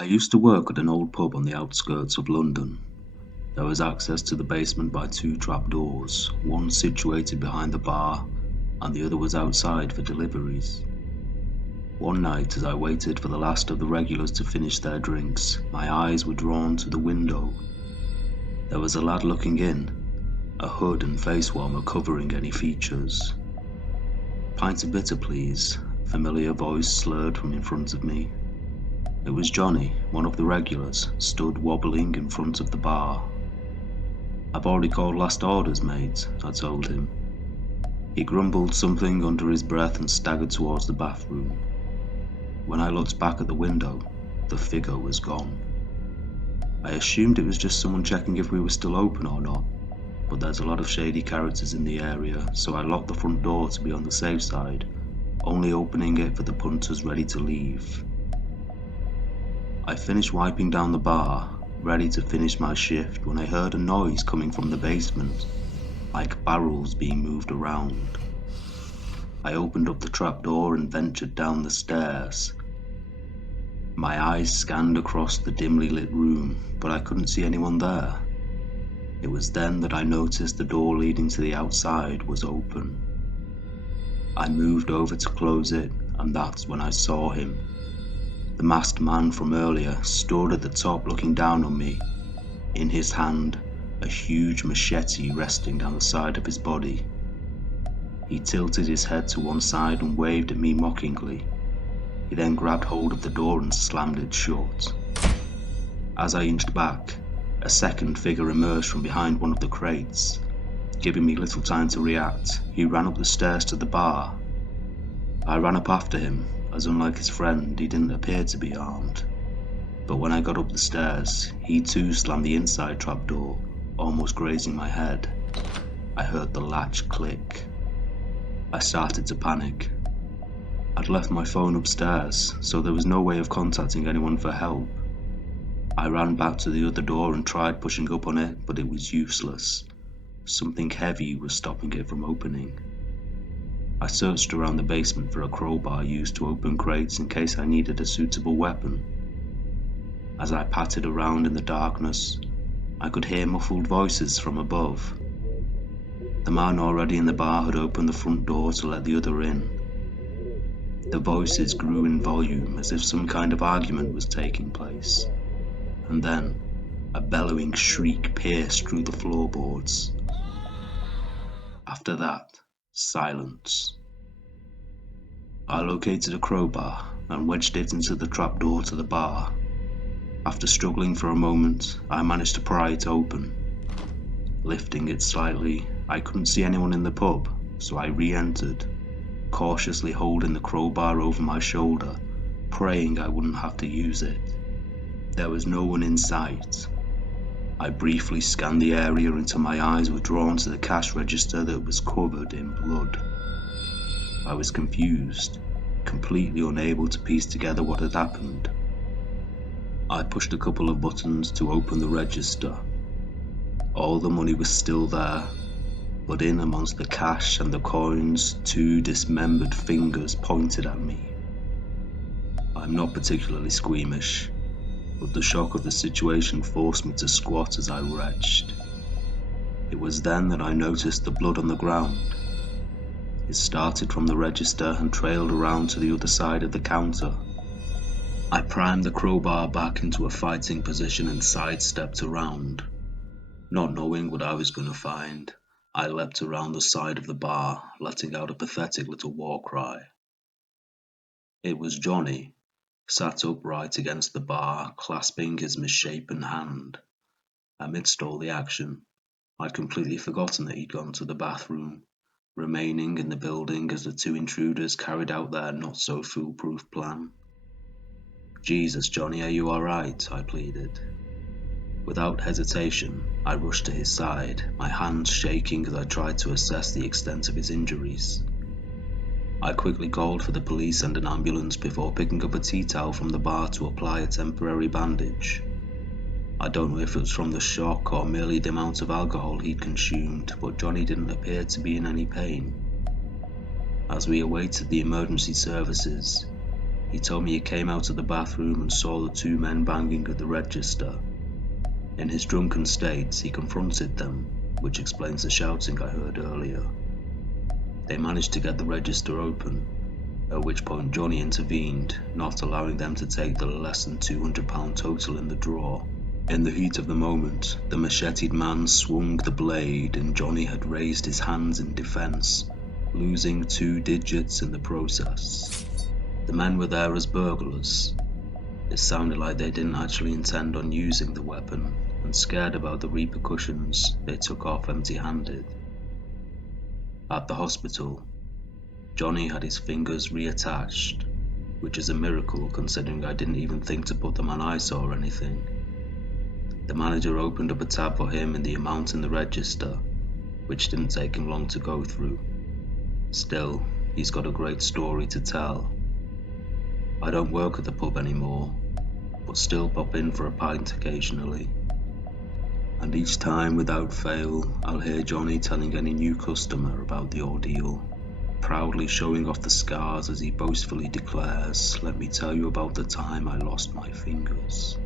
I used to work at an old pub on the outskirts of London. There was access to the basement by two trapdoors, one situated behind the bar and the other was outside for deliveries. One night, as I waited for the last of the regulars to finish their drinks, my eyes were drawn to the window. There was a lad looking in, a hood and face warmer covering any features. "Pint of bitter, please," a familiar voice slurred from in front of me. It was Johnny, one of the regulars, stood wobbling in front of the bar. "I've already called last orders, mate," I told him. He grumbled something under his breath and staggered towards the bathroom. When I looked back at the window, the figure was gone. I assumed it was just someone checking if we were still open or not, but there's a lot of shady characters in the area, so I locked the front door to be on the safe side, only opening it for the punters ready to leave. I finished wiping down the bar, ready to finish my shift, when I heard a noise coming from the basement, like barrels being moved around. I opened up the trapdoor and ventured down the stairs. My eyes scanned across the dimly lit room, but I couldn't see anyone there. It was then that I noticed the door leading to the outside was open. I moved over to close it, and that's when I saw him. The masked man from earlier stood at the top looking down on me. In his hand, a huge machete resting down the side of his body. He tilted his head to one side and waved at me mockingly. He then grabbed hold of the door and slammed it shut. As I inched back, a second figure emerged from behind one of the crates. Giving me little time to react, he ran up the stairs to the bar. I ran up after him, as unlike his friend, he didn't appear to be armed. But when I got up the stairs, he too slammed the inside trapdoor, almost grazing my head. I heard the latch click. I started to panic. I'd left my phone upstairs, so there was no way of contacting anyone for help. I ran back to the other door and tried pushing up on it, but it was useless. Something heavy was stopping it from opening. I searched around the basement for a crowbar used to open crates in case I needed a suitable weapon. As I pattered around in the darkness, I could hear muffled voices from above. The man already in the bar had opened the front door to let the other in. The voices grew in volume as if some kind of argument was taking place, and then a bellowing shriek pierced through the floorboards. After that, silence. I located a crowbar and wedged it into the trapdoor to the bar. After struggling for a moment, I managed to pry it open. Lifting it slightly, I couldn't see anyone in the pub, so I re-entered, cautiously holding the crowbar over my shoulder, praying I wouldn't have to use it. There was no one in sight. I briefly scanned the area until my eyes were drawn to the cash register that was covered in blood. I was confused, completely unable to piece together what had happened. I pushed a couple of buttons to open the register. All the money was still there, but in amongst the cash and the coins, two dismembered fingers pointed at me. I'm not particularly squeamish, but the shock of the situation forced me to squat as I retched. It was then that I noticed the blood on the ground. It started from the register and trailed around to the other side of the counter. I primed the crowbar back into a fighting position and sidestepped around. Not knowing what I was going to find, I leapt around the side of the bar, letting out a pathetic little war cry. It was Johnny, sat upright against the bar, clasping his misshapen hand. Amidst all the action, I'd completely forgotten that he'd gone to the bathroom, remaining in the building as the two intruders carried out their not-so-foolproof plan. "Jesus, Johnny, are you all right?" I pleaded. Without hesitation, I rushed to his side, my hands shaking as I tried to assess the extent of his injuries. I quickly called for the police and an ambulance before picking up a tea towel from the bar to apply a temporary bandage. I don't know if it was from the shock or merely the amount of alcohol he'd consumed, but Johnny didn't appear to be in any pain. As we awaited the emergency services, He told me he came out of the bathroom and saw the two men banging at the register. In his drunken state, he confronted them, which explains the shouting I heard earlier. They managed to get the register open, at which point Johnny intervened, not allowing them to take the less than £200 total in the drawer. In the heat of the moment, the macheted man swung the blade and Johnny had raised his hands in defense, losing 2 digits in the process. The men were there as burglars. It sounded like they didn't actually intend on using the weapon, and scared about the repercussions, they took off empty-handed. At the hospital, Johnny had his fingers reattached, which is a miracle considering I didn't even think to put them on ice or anything. The manager opened up a tab for him in the amount in the register, which didn't take him long to go through. Still, he's got a great story to tell. I don't work at the pub anymore, but still pop in for a pint occasionally. And each time, without fail, I'll hear Johnny telling any new customer about the ordeal, proudly showing off the scars as he boastfully declares, "Let me tell you about the time I lost my fingers."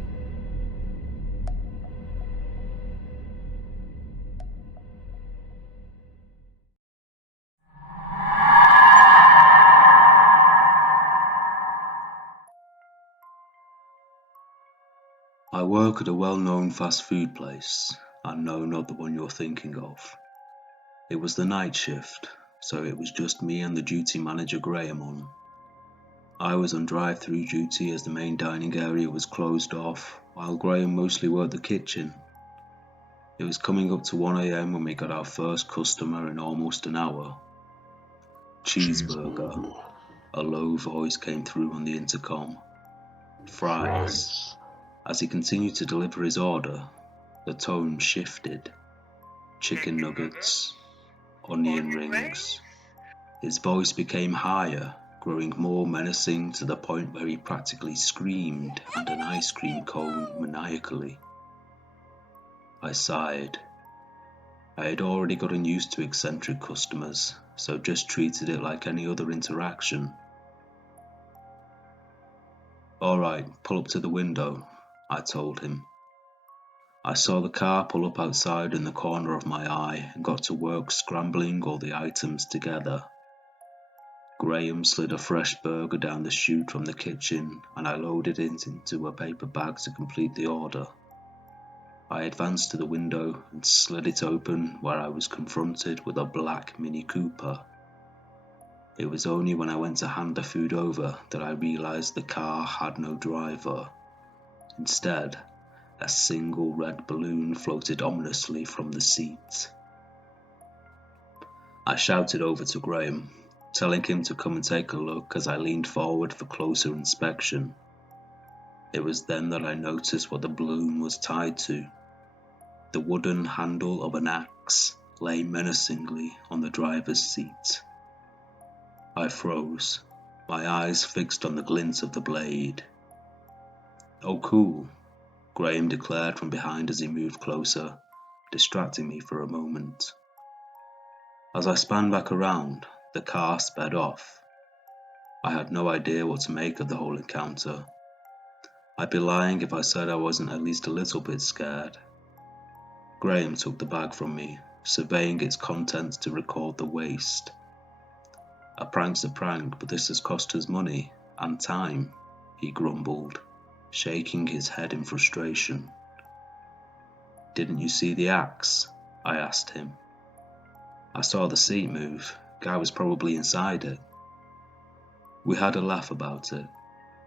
I work at a well-known fast food place, and no, not the one you're thinking of. It was the night shift, so it was just me and the duty manager Graham on. I was on drive-through duty as the main dining area was closed off, while Graham mostly worked the kitchen. It was coming up to 1 a.m. when we got our first customer in almost an hour. Cheeseburger. A low voice came through on the intercom. Fries. As he continued to deliver his order, the tone shifted. Chicken nuggets. Onion rings. His voice became higher, growing more menacing to the point where he practically screamed and an ice cream cone maniacally. I sighed. I had already gotten used to eccentric customers, so just treated it like any other interaction. "Alright, pull up to the window," I told him. I saw the car pull up outside in the corner of my eye and got to work scrambling all the items together. Graham slid a fresh burger down the chute from the kitchen and I loaded it into a paper bag to complete the order. I advanced to the window and slid it open where I was confronted with a black Mini Cooper. It was only when I went to hand the food over that I realized the car had no driver. Instead, a single red balloon floated ominously from the seat. I shouted over to Graham, telling him to come and take a look as I leaned forward for closer inspection. It was then that I noticed what the balloon was tied to. The wooden handle of an axe lay menacingly on the driver's seat. I froze, my eyes fixed on the glint of the blade. "Oh cool," Graham declared from behind as he moved closer, distracting me for a moment. As I spun back around, the car sped off. I had no idea what to make of the whole encounter. I'd be lying if I said I wasn't at least a little bit scared. Graham took the bag from me, surveying its contents to record the waste. "A prank's a prank, but this has cost us money and time," he grumbled, shaking his head in frustration. "Didn't you see the axe?" I asked him. "I saw the seat move. Guy was probably inside it." We had a laugh about it,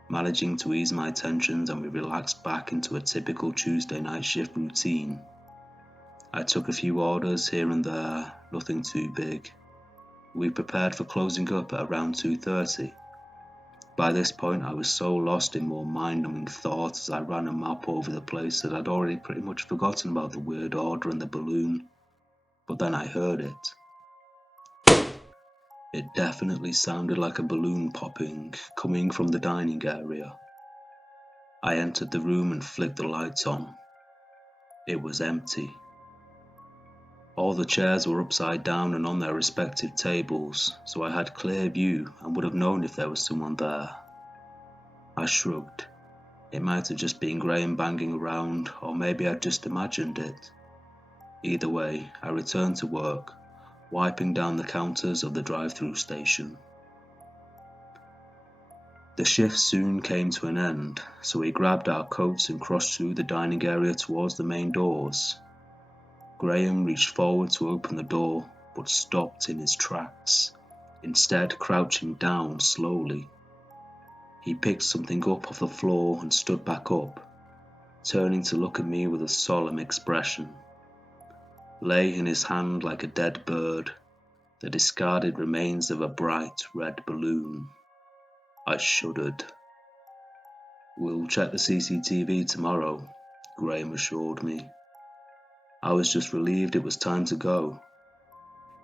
managing to ease my tensions, and we relaxed back into a typical Tuesday night shift routine. I took a few orders here and there, nothing too big. We prepared for closing up at around 2:30. By this point I was so lost in more mind-numbing thoughts as I ran a map over the place that I'd already pretty much forgotten about the weird order and the balloon. But then I heard it. It definitely sounded like a balloon popping, coming from the dining area. I entered the room and flicked the lights on. It was empty. All the chairs were upside down and on their respective tables, so I had clear view and would have known if there was someone there. I shrugged. It might have just been Graham banging around, or maybe I'd just imagined it. Either way, I returned to work, wiping down the counters of the drive-through station. The shift soon came to an end, so we grabbed our coats and crossed through the dining area towards the main doors. Graham reached forward to open the door, but stopped in his tracks, instead crouching down slowly. He picked something up off the floor and stood back up, turning to look at me with a solemn expression. Lay in his hand like a dead bird, the discarded remains of a bright red balloon. I shuddered. "We'll check the CCTV tomorrow," Graham assured me. I was just relieved it was time to go.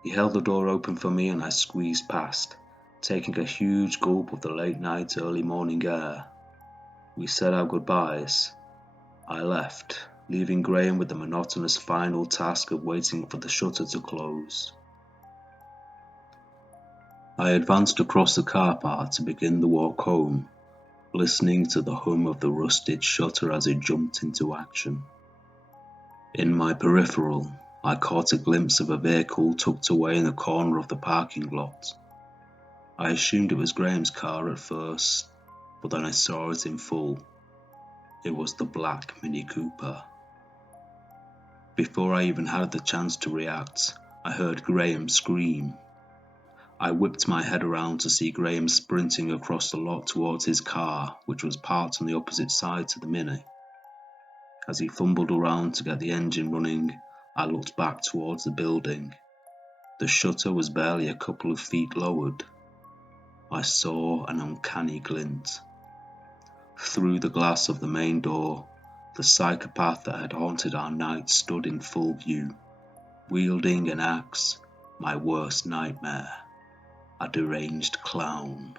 He held the door open for me and I squeezed past, taking a huge gulp of the late night, early morning air. We said our goodbyes. I left, leaving Graham with the monotonous final task of waiting for the shutter to close. I advanced across the car park to begin the walk home, listening to the hum of the rusted shutter as it jumped into action. In my peripheral, I caught a glimpse of a vehicle tucked away in the corner of the parking lot. I assumed it was Graham's car at first, but then I saw it in full. It was the black Mini Cooper. Before I even had the chance to react, I heard Graham scream. I whipped my head around to see Graham sprinting across the lot towards his car, which was parked on the opposite side to the Mini. As he fumbled around to get the engine running, I looked back towards the building. The shutter was barely a couple of feet lowered. I saw an uncanny glint. Through the glass of the main door, the psychopath that had haunted our night stood in full view, wielding an axe, my worst nightmare, a deranged clown.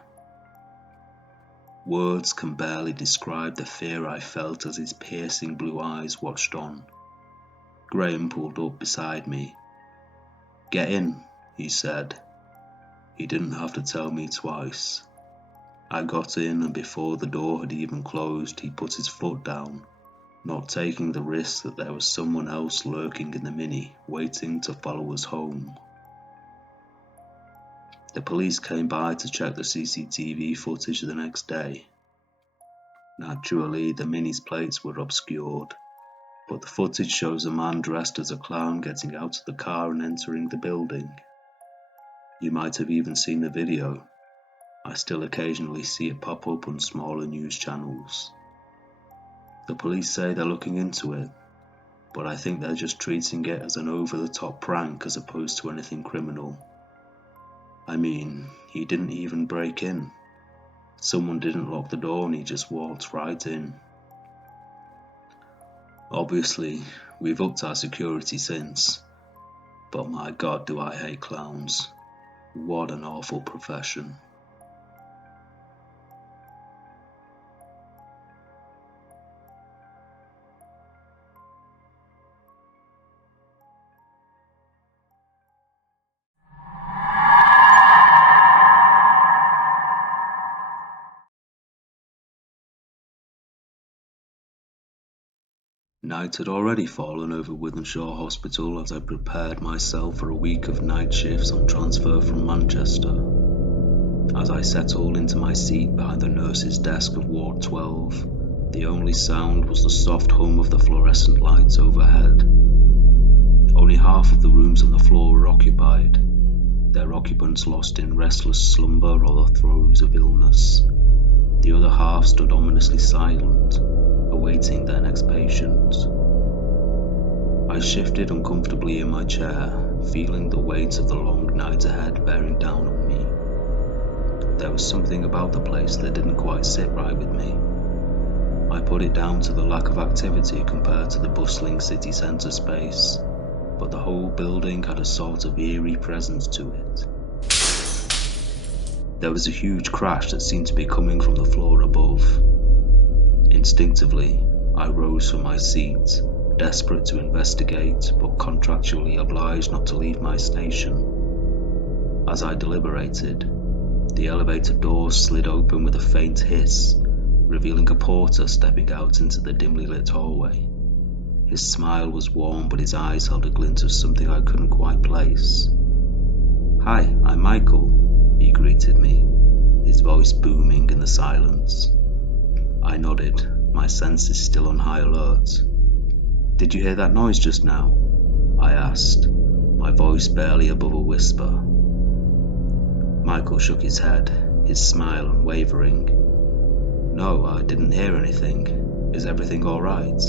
Words can barely describe the fear I felt as his piercing blue eyes watched on. Graham pulled up beside me. "Get in," he said. He didn't have to tell me twice. I got in, and before the door had even closed, he put his foot down, not taking the risk that there was someone else lurking in the Mini, waiting to follow us home. The police came by to check the CCTV footage the next day. Naturally, the Mini's plates were obscured, but the footage shows a man dressed as a clown getting out of the car and entering the building. You might have even seen the video. I still occasionally see it pop up on smaller news channels. The police say they're looking into it, but I think they're just treating it as an over-the-top prank as opposed to anything criminal. I mean, he didn't even break in. Someone didn't lock the door and he just walked right in. Obviously, we've upped our security since, but my God, do I hate clowns. What an awful profession. Night had already fallen over Wythenshawe Hospital as I prepared myself for a week of night shifts on transfer from Manchester. As I settled into my seat behind the nurse's desk of Ward 12, the only sound was the soft hum of the fluorescent lights overhead. Only half of the rooms on the floor were occupied, their occupants lost in restless slumber or the throes of illness. The other half stood ominously silent, awaiting their next patient. I shifted uncomfortably in my chair, feeling the weight of the long night ahead bearing down on me. There was something about the place that didn't quite sit right with me. I put it down to the lack of activity compared to the bustling city centre space, but the whole building had a sort of eerie presence to it. There was a huge crash that seemed to be coming from the floor above. Instinctively, I rose from my seat, desperate to investigate, but contractually obliged not to leave my station. As I deliberated, the elevator door slid open with a faint hiss, revealing a porter stepping out into the dimly lit hallway. His smile was warm, but his eyes held a glint of something I couldn't quite place. "Hi, I'm Michael," he greeted me, his voice booming in the silence. I nodded, my senses still on high alert. "Did you hear that noise just now?" I asked, my voice barely above a whisper. Michael shook his head, his smile unwavering. "No, I didn't hear anything. Is everything all right?"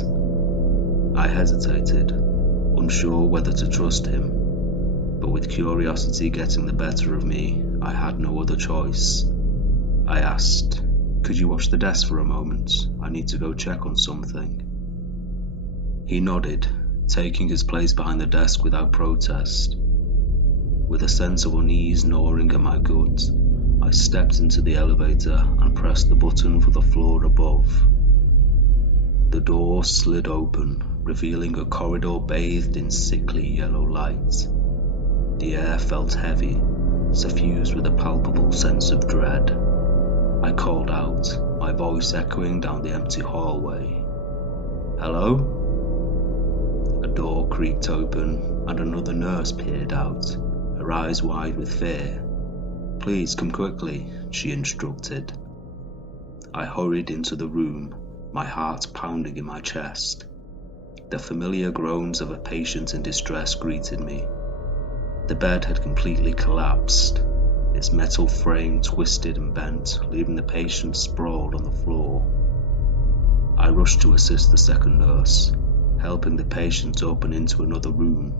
I hesitated, unsure whether to trust him, but with curiosity getting the better of me, I had no other choice. I asked, "Could you watch the desk for a moment? I need to go check on something." He nodded, taking his place behind the desk without protest. With a sense of unease gnawing at my gut, I stepped into the elevator and pressed the button for the floor above. The door slid open, revealing a corridor bathed in sickly yellow light. The air felt heavy, suffused with a palpable sense of dread. I called out, my voice echoing down the empty hallway. "Hello?" A door creaked open, and another nurse peered out, her eyes wide with fear. "Please come quickly," she instructed. I hurried into the room, my heart pounding in my chest. The familiar groans of a patient in distress greeted me. The bed had completely collapsed, its metal frame twisted and bent, leaving the patient sprawled on the floor. I rushed to assist the second nurse, helping the patient up and into another room.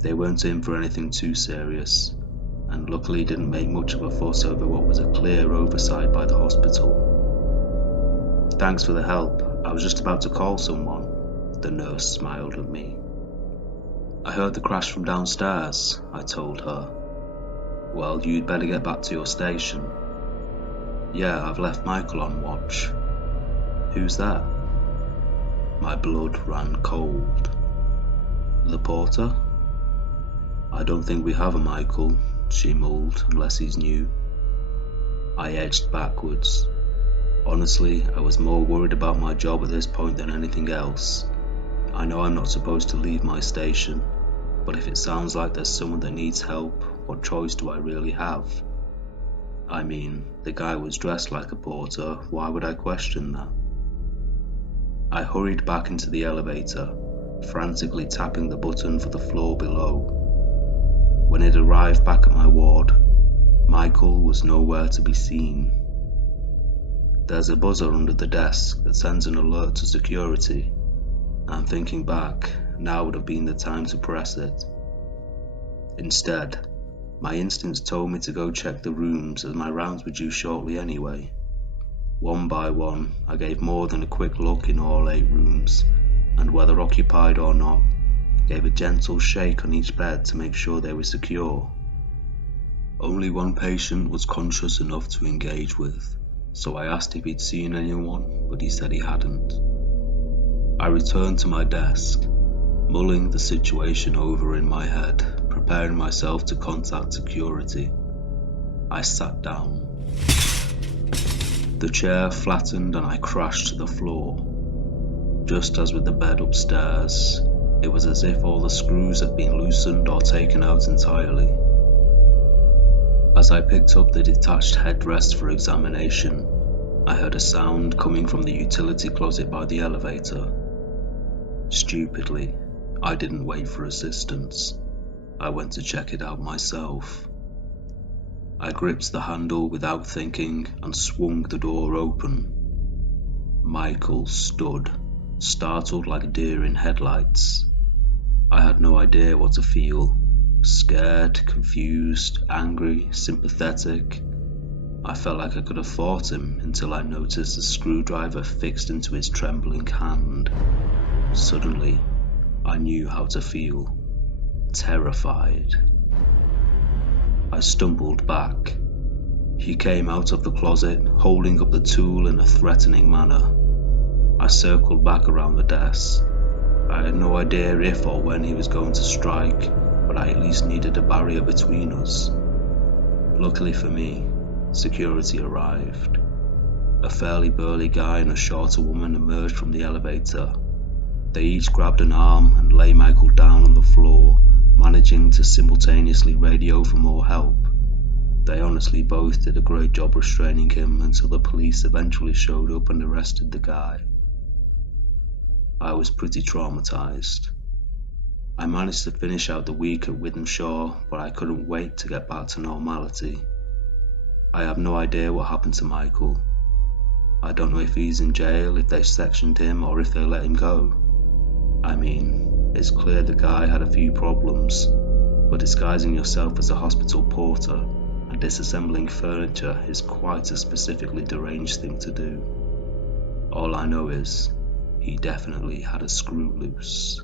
They weren't in for anything too serious, and luckily didn't make much of a fuss over what was a clear oversight by the hospital. "Thanks for the help. I was just about to call someone," the nurse smiled at me. "I heard the crash from downstairs," I told her. "Well, you'd better get back to your station." "Yeah, I've left Michael on watch." "Who's that?" My blood ran cold. "The porter?" "I don't think we have a Michael," she mulled, "unless he's new." I edged backwards. Honestly, I was more worried about my job at this point than anything else. I know I'm not supposed to leave my station, but if it sounds like there's someone that needs help, what choice do I really have? I mean, the guy was dressed like a porter, why would I question that? I hurried back into the elevator, frantically tapping the button for the floor below. When it arrived back at my ward, Michael was nowhere to be seen. There's a buzzer under the desk that sends an alert to security, and thinking back, now would have been the time to press it. Instead, my instincts told me to go check the rooms as my rounds were due shortly anyway. One by one, I gave more than a quick look in all 8 rooms, and whether occupied or not, gave a gentle shake on each bed to make sure they were secure. Only one patient was conscious enough to engage with, so I asked if he'd seen anyone, but he said he hadn't. I returned to my desk, mulling the situation over in my head, preparing myself to contact security. I sat down. The chair flattened and I crashed to the floor. Just as with the bed upstairs, it was as if all the screws had been loosened or taken out entirely. As I picked up the detached headrest for examination, I heard a sound coming from the utility closet by the elevator. Stupidly, I didn't wait for assistance. I went to check it out myself. I gripped the handle without thinking and swung the door open. Michael stood, startled like a deer in headlights. I had no idea what to feel. Scared, confused, angry, sympathetic. I felt like I could have fought him until I noticed a screwdriver fixed into his trembling hand. Suddenly, I knew how to feel. Terrified. I stumbled back. He came out of the closet, holding up the tool in a threatening manner. I circled back around the desk. I had no idea if or when he was going to strike, but I at least needed a barrier between us. Luckily for me, security arrived. A fairly burly guy and a shorter woman emerged from the elevator. They each grabbed an arm and lay Michael down on the floor, managing to simultaneously radio for more help. They honestly both did a great job restraining him until the police eventually showed up and arrested the guy. I was pretty traumatized. I managed to finish out the week at Withenshaw, but I couldn't wait to get back to normality. I have no idea what happened to Michael. I don't know if he's in jail, if they sectioned him, or if they let him go. I mean, it's clear the guy had a few problems, but disguising yourself as a hospital porter and disassembling furniture is quite a specifically deranged thing to do. All I know is, he definitely had a screw loose.